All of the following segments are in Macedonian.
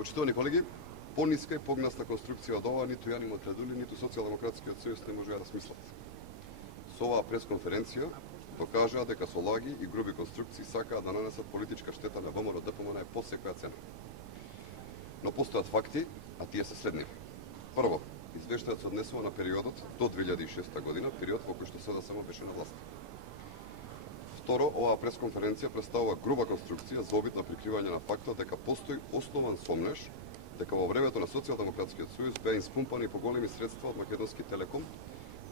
Почитувани колеги, пониска и погнасна конструкција од ова ниту Јани Макрадули, ниту Социјалдемократскиот сојуз не можеа да смислат. Со оваа пресконференција докажаа дека со лаги и груби конструкции сакаат да нанесат политичка штета на ВМРО ДПМН по секоја цена. Но постојат факти, а тие се следниви. Прво, извештајот се однесува на периодот до 2006 година, период во кој што СДСМ беше на власт. Второ, оваа пресконференција представува груба конструкција за обид на прикривање на фактот дека постои основан сомнеж дека во времето на Социјалдемократскиот сојуз беа испумпани поголеми средства од Македонски Телеком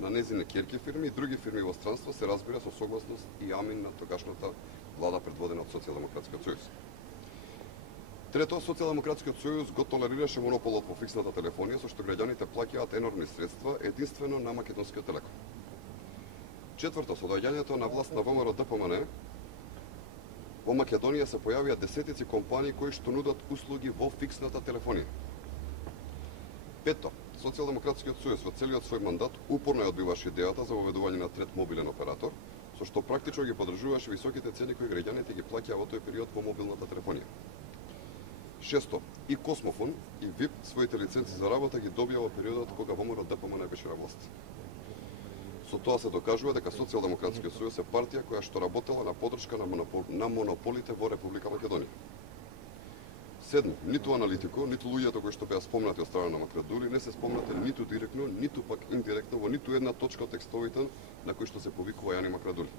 на незини ќерки фирми и други фирми во странство, се разбира со согласност и амин на тогашната влада предводена од Социјалдемократскиот сојуз. Трето, Социјалдемократскиот сојуз го толерираше монополот во фиксната телефонија, со што граѓаните плаќаат енормни средства единствено на Македонскиот Телеком. Четврто, со доаѓањето на власт на ВМРО ДПМН, во Македонија се појавија десетици компании кои што нудат услуги во фиксната телефонија. Пето, Социјалдемократскиот сојуз во целиот свој мандат упорно ја одбиваше идејата за воведување на трет мобилен оператор, со што практично ги подржуваше високите цени кои граѓаните ги плаќаа во тој период по мобилната телефонија. Шесто, и Космофон и ВИП своите лиценци за работа ги добија во периодот кога ВМРО ДПМН беше на власт. Со тоа се докажува дека Социјалдемократскиот сојуз е партија која што работела на поддршка на монополите во Република Македонија. Седмо, ниту аналитико, ниту луѓето кои што беа спомнати од страна на Макрадули не се спомнате ниту директно, ниту пак индиректно во ниту една точка од текстовите на кои што се повикува Јани Макрадули.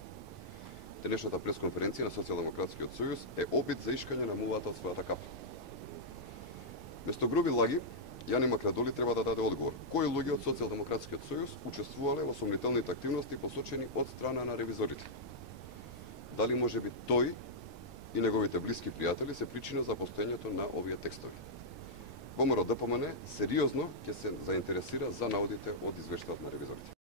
Денешната пресконференција на Социјалдемократскиот сојуз е обид за ишкање на мувата од својата капа. Место груби лаги, Јани Макрадули треба да даде одговор. Кои луѓе од Социјалдемократскиот сојуз учествувале во сомнителните активности посочени од страна на ревизорите? Дали можеби тој и неговите блиски пријатели се причина за постоењето на овие текстови? ВМРО ДПМН сериозно ќе се заинтересира за наодите од извештајот на ревизорите.